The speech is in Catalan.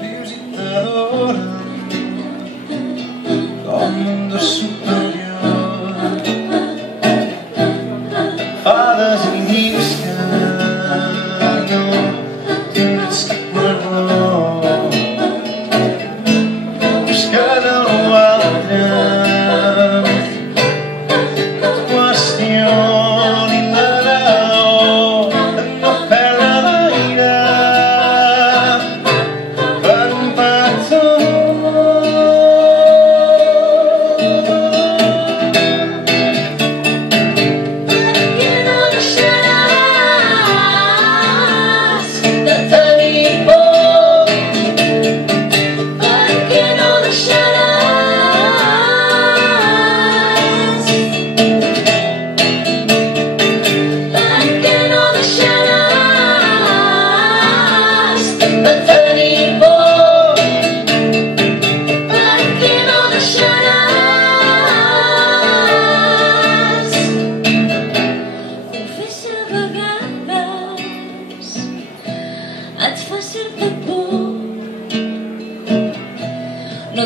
visitadora del mundo superior. Fades i nits que no tens cap perdó, buscant algú altre que et qüestionin la raó, de no perdre l'aire per un petó. Et fa certa por, no